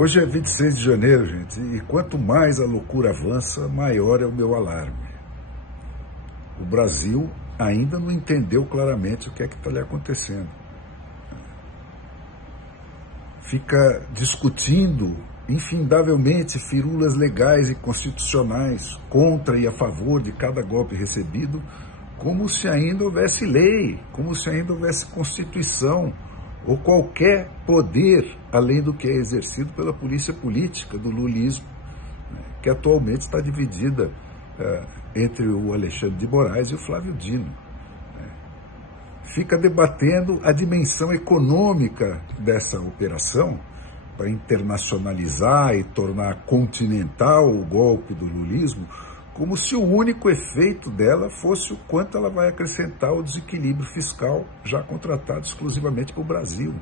Hoje é 26 de janeiro, gente, e quanto mais a loucura avança, maior é o meu alarme. O Brasil ainda não entendeu claramente o que é que está lhe acontecendo. Fica discutindo infindavelmente firulas legais e constitucionais contra e a favor de cada golpe recebido, como se ainda houvesse lei, como se ainda houvesse Constituição, ou qualquer poder além do que é exercido pela polícia política do lulismo, que atualmente está dividida entre o Alexandre de Moraes e o Flávio Dino. Fica debatendo a dimensão econômica dessa operação para internacionalizar e tornar continental o golpe do lulismo, como se o único efeito dela fosse o quanto ela vai acrescentar ao desequilíbrio fiscal já contratado exclusivamente para o Brasil.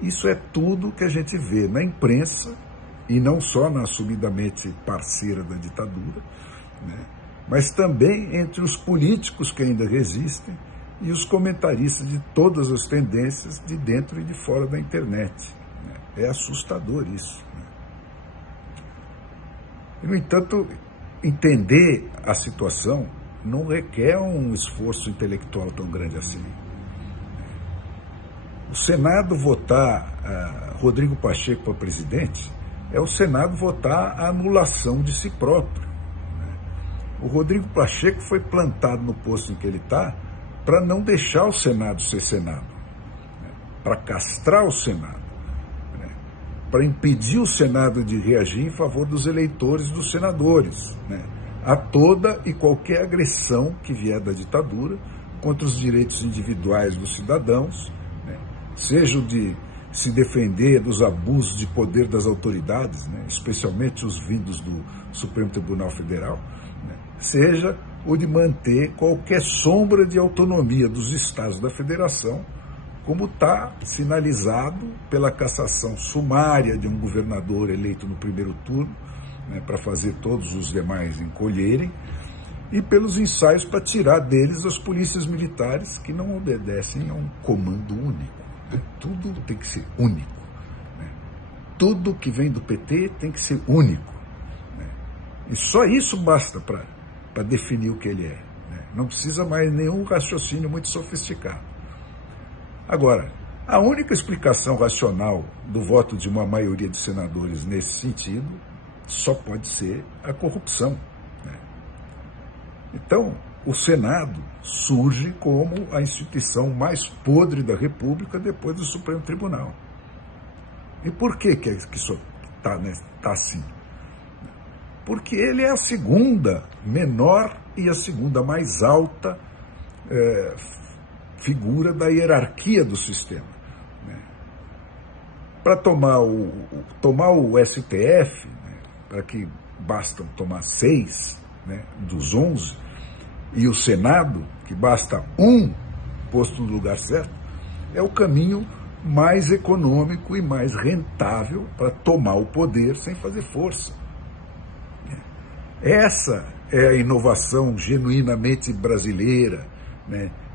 Isso é tudo que a gente vê na imprensa, e não só na assumidamente parceira da ditadura, mas também entre os políticos que ainda resistem e os comentaristas de todas as tendências de dentro e de fora da internet. É assustador isso. E, no entanto, entender a situação não requer um esforço intelectual tão grande assim. O Senado votar Rodrigo Pacheco para presidente é o Senado votar a anulação de si próprio. O Rodrigo Pacheco foi plantado no posto em que ele está para não deixar o Senado ser Senado, para castrar o Senado, para impedir o Senado de reagir em favor dos eleitores dos senadores, a toda e qualquer agressão que vier da ditadura contra os direitos individuais dos cidadãos, seja o de se defender dos abusos de poder das autoridades, especialmente os vindos do Supremo Tribunal Federal, seja o de manter qualquer sombra de autonomia dos estados da federação, como está sinalizado pela cassação sumária de um governador eleito no primeiro turno, para fazer todos os demais encolherem, e pelos ensaios para tirar deles as polícias militares que não obedecem a um comando único. Tudo tem que ser único. Tudo que vem do PT tem que ser único. E só isso basta para definir o que ele é. Não precisa mais nenhum raciocínio muito sofisticado. Agora, a única explicação racional do voto de uma maioria de senadores nesse sentido só pode ser a corrupção. Então, o Senado surge como a instituição mais podre da República depois do Supremo Tribunal. E por que isso está assim? Porque ele é a segunda menor e a segunda mais alta figura da hierarquia do sistema. Para tomar o STF, para que bastam tomar 6 dos 11, e o Senado, que basta um posto no lugar certo, é o caminho mais econômico e mais rentável para tomar o poder sem fazer força. Essa é a inovação genuinamente brasileira,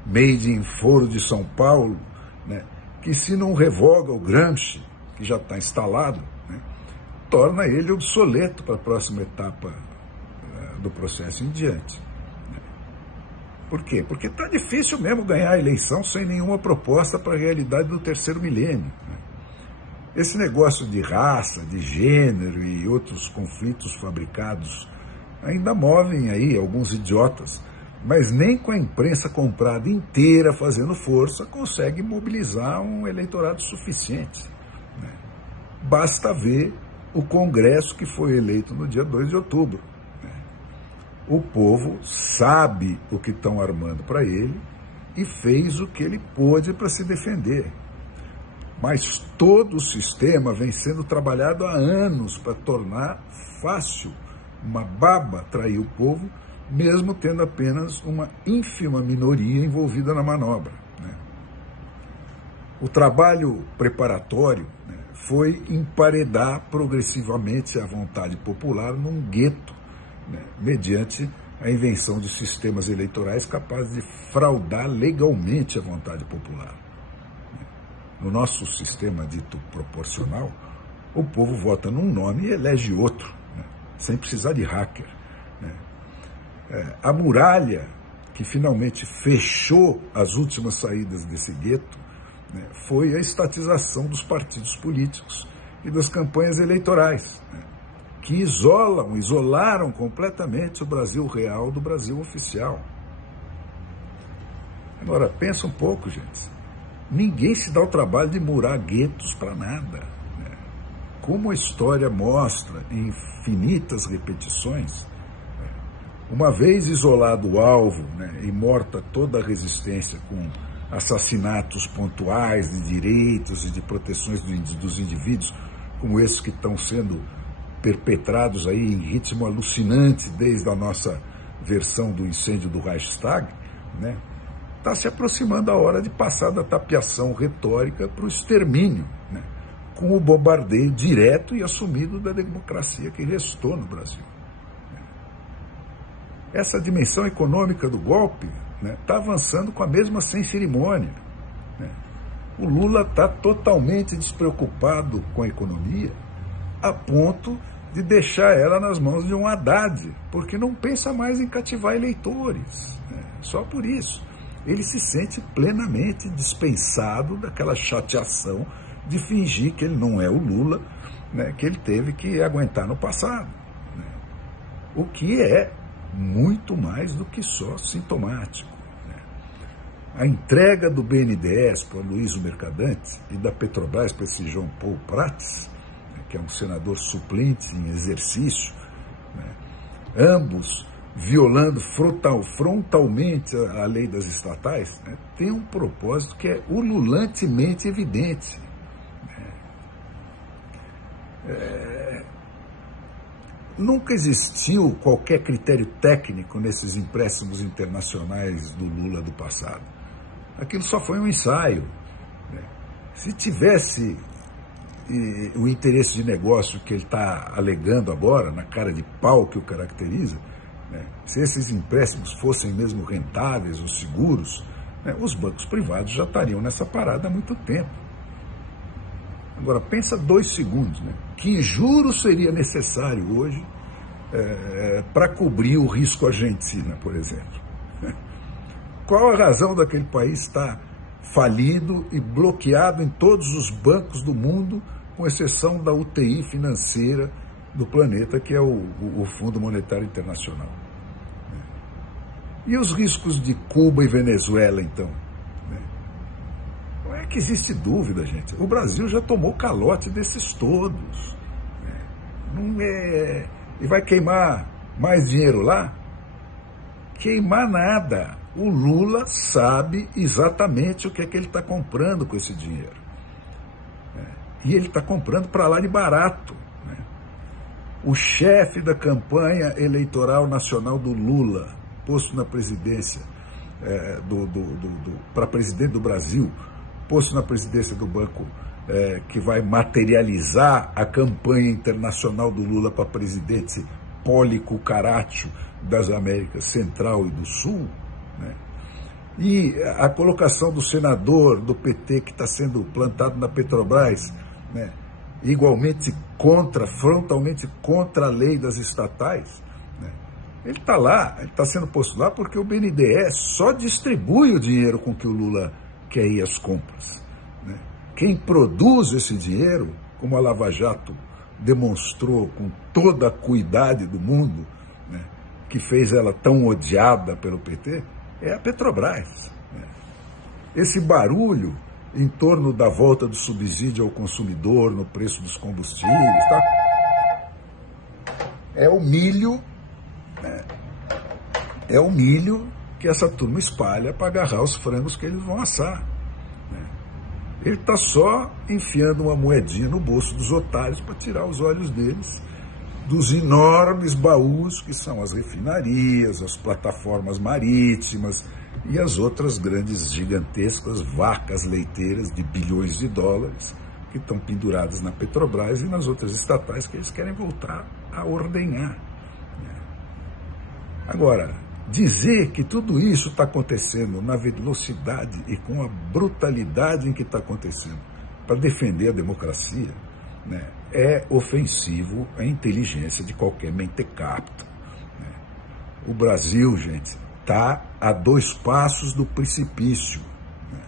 made in Foro de São Paulo, que se não revoga o Gramsci, que já está instalado, torna ele obsoleto para a próxima etapa do processo em diante. Por quê? Porque está difícil mesmo ganhar a eleição sem nenhuma proposta para a realidade do terceiro milênio. Esse negócio de raça, de gênero e outros conflitos fabricados ainda movem aí alguns idiotas, mas nem com a imprensa comprada inteira fazendo força consegue mobilizar um eleitorado suficiente. Basta ver o Congresso que foi eleito no dia 2 de outubro. O povo sabe o que estão armando para ele e fez o que ele pôde para se defender. Mas todo o sistema vem sendo trabalhado há anos para tornar fácil, uma baba trair o povo, mesmo tendo apenas uma ínfima minoria envolvida na manobra. O trabalho preparatório foi emparedar progressivamente a vontade popular num gueto, mediante a invenção de sistemas eleitorais capazes de fraudar legalmente a vontade popular. No nosso sistema dito proporcional, o povo vota num nome e elege outro, né? Sem precisar de hacker, né? A muralha que finalmente fechou as últimas saídas desse gueto, né, foi a estatização dos partidos políticos e das campanhas eleitorais, né, que isolaram completamente o Brasil real do Brasil oficial. Agora, pensa um pouco, gente. Ninguém se dá o trabalho de murar guetos para nada, né? Como a história mostra em infinitas repetições, uma vez isolado o alvo, né, e morta toda a resistência com assassinatos pontuais de direitos e de proteções dos indivíduos, como esses que estão sendo perpetrados aí em ritmo alucinante desde a nossa versão do incêndio do Reichstag, né, está se aproximando a hora de passar da tapiação retórica para o extermínio, né, com o bombardeio direto e assumido da democracia que restou no Brasil. Essa dimensão econômica do golpe está avançando com a mesma sem cerimônia, né? O Lula está totalmente despreocupado com a economia, a ponto de deixar ela nas mãos de um Haddad, porque não pensa mais em cativar eleitores, né? Só por isso. Ele se sente plenamente dispensado daquela chateação de fingir que ele não é o Lula, né, que ele teve que aguentar no passado, né? O que é muito mais do que só sintomático, né? A entrega do BNDES para o Aloysio Mercadante e da Petrobras para esse João Paulo Prats, né, que é um senador suplente em exercício, né, ambos violando frontalmente a lei das estatais, né, tem um propósito que é ululantemente evidente, né? Nunca existiu qualquer critério técnico nesses empréstimos internacionais do Lula do passado. Aquilo só foi um ensaio, né? Se tivesse o interesse de negócio que ele está alegando agora, na cara de pau que o caracteriza, né, se esses empréstimos fossem mesmo rentáveis ou seguros, né, os bancos privados já estariam nessa parada há muito tempo. Agora, pensa 2 segundos, né? Que juro seria necessário hoje para cobrir o risco Argentina, por exemplo? Qual a razão daquele país estar falido e bloqueado em todos os bancos do mundo, com exceção da UTI financeira do planeta, que é o Fundo Monetário Internacional? E os riscos de Cuba e Venezuela, então? Não é que existe dúvida, gente. O Brasil já tomou calote desses todos, né? Não é... E vai queimar mais dinheiro lá? Queimar nada. O Lula sabe exatamente o que é que ele está comprando com esse dinheiro, né? E ele está comprando para lá de barato, né? O chefe da campanha eleitoral nacional do Lula, posto na presidência, para presidente do Brasil, posto na presidência do banco que vai materializar a campanha internacional do Lula para presidente, Pólico Caratio, das Américas Central e do Sul, né? E a colocação do senador do PT que está sendo plantado na Petrobras, né, igualmente frontalmente contra a lei das estatais, né? Ele está lá, ele está sendo posto lá porque o BNDES só distribui o dinheiro com que o Lula quer ir às compras, né? Quem produz esse dinheiro, como a Lava Jato demonstrou com toda a acuidade do mundo, né, que fez ela tão odiada pelo PT, é a Petrobras, né? Esse barulho em torno da volta do subsídio ao consumidor no preço dos combustíveis, tá? É o milho, né? É o milho que essa turma espalha para agarrar os frangos que eles vão assar, né? Ele está só enfiando uma moedinha no bolso dos otários para tirar os olhos deles dos enormes baús que são as refinarias, as plataformas marítimas e as outras grandes, gigantescas vacas leiteiras de bilhões de dólares que estão penduradas na Petrobras e nas outras estatais que eles querem voltar a ordenhar. Agora, dizer que tudo isso está acontecendo na velocidade e com a brutalidade em que está acontecendo para defender a democracia, né, é ofensivo à inteligência de qualquer mentecapto. Né? O Brasil, gente, está a 2 passos do precipício. Né?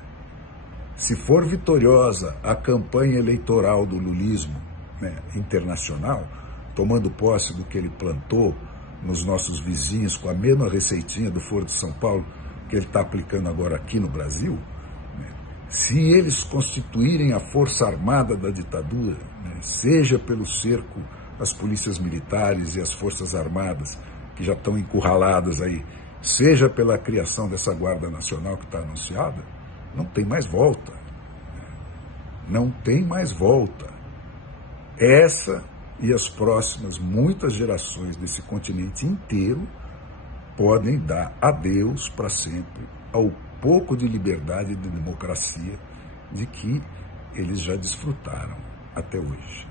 Se for vitoriosa a campanha eleitoral do lulismo, né, internacional, tomando posse do que ele plantou nos nossos vizinhos, com a mesma receitinha do Foro de São Paulo que ele está aplicando agora aqui no Brasil, né, se eles constituírem a força armada da ditadura, né, seja pelo cerco às polícias militares e às forças armadas, que já estão encurraladas aí, seja pela criação dessa Guarda Nacional que está anunciada, não tem mais volta. Não tem mais volta. Essa e as próximas muitas gerações desse continente inteiro podem dar adeus para sempre ao pouco de liberdade e de democracia de que eles já desfrutaram até hoje.